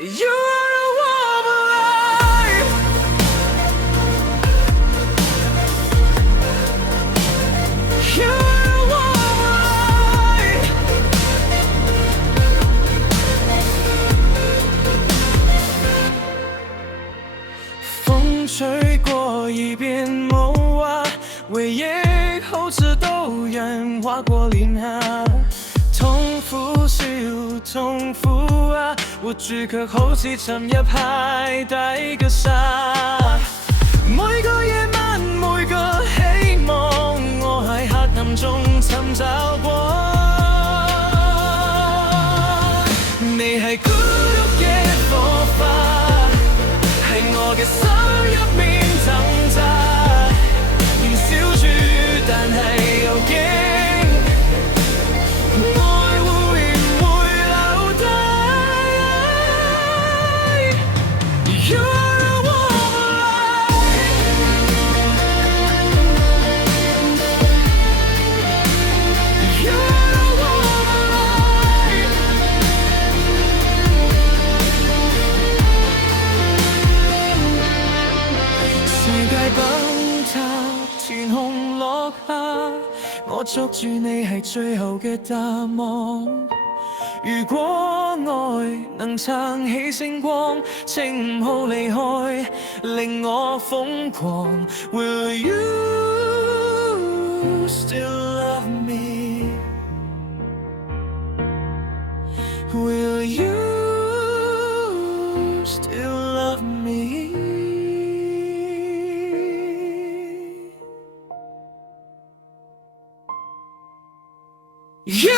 You are a warm life. You are a warm life. 風吹過一遍眸啊，回憶好似都人劃過臉頰。痛苦笑痛苦啊，活住卻好似尋日派底嘅沙。每個夜晚，每個希望，我喺黑暗中尋找光。你係孤獨嘅火花，喺我嘅心入面掙扎，燃燒住，但係又驚。天空落下，我捉住你係最後嘅答案。如果愛能撐起星光，請唔好離開，令我瘋狂。Will you still love me? Will you still love me? You